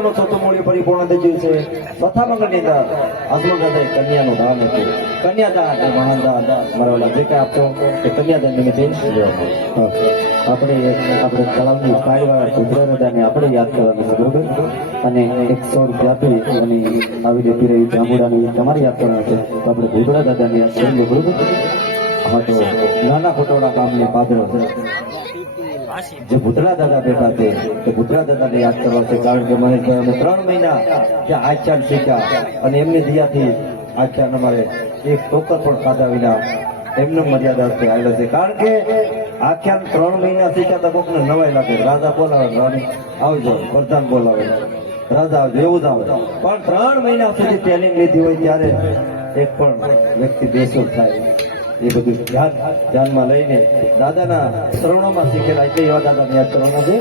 મહિનાનો ચોથો મૂલ્ય પરિપૂર્ણ થઈ ગયું છે. ચોથા મંગળની અંદર આસમદાદાએ કન્યાનું દાન હતું. કન્યાદાન એ મહાન દાન. મારા વાલા જે કાંઈ આપશો એ કન્યાદાન નિમિત્તે આપણે તળાવની પાણીવાળા ભૂતરાદાને આપણે યાદ કરવાનું છે, બરોબર? અને 100 રૂપિયા આપી અને આવી રીતે રહી જાંબુડાની તમારે યાદ કરવાનું છે. તો આપણે ભૂતરા દાદાને યાદ કરીએ, બરોબર? હા, તો નાના ખોટોડા ગામને પાદરો જે ભૂતરા દાદા બેઠા છે તે ભૂતરા દાદાને યાદ કરવા છે. કારણ કે મહેશભાઈ અમે 3 મહિના ત્યાં આખ્યાન શીખ્યા અને એમની દયાથી આખ્યાન અમારે એક ટોકર પણ ખાધા વિના એમને મર્યાદા આવેલા છે. કારણ કે આખ્યાન 3 મહિના શીખ્યા તો કોકને નવાઈ લાગે. રાજા બોલાવે, રાણી આવજો, પ્રધાન બોલાવે, રાજા આવજો, એવું જ આવે. પણ 3 મહિના સુધી ટ્રેનિંગ લીધી હોય ત્યારે એક પણ વ્યક્તિ બેસુર થાય. એ બધું ધ્યાનમાં લઈને દાદાના શરણોમાં શીખેલા એટલે એવા દાદાને યાદ કરવાના છે.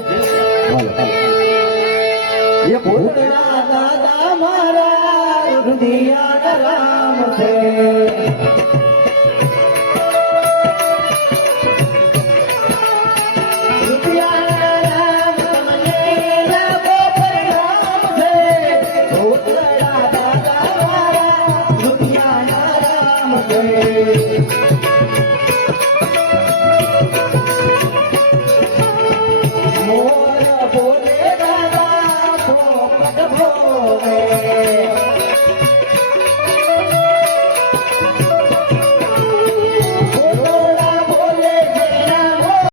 એ ભૂતળા દાદા મારા હૃદય રામ છે.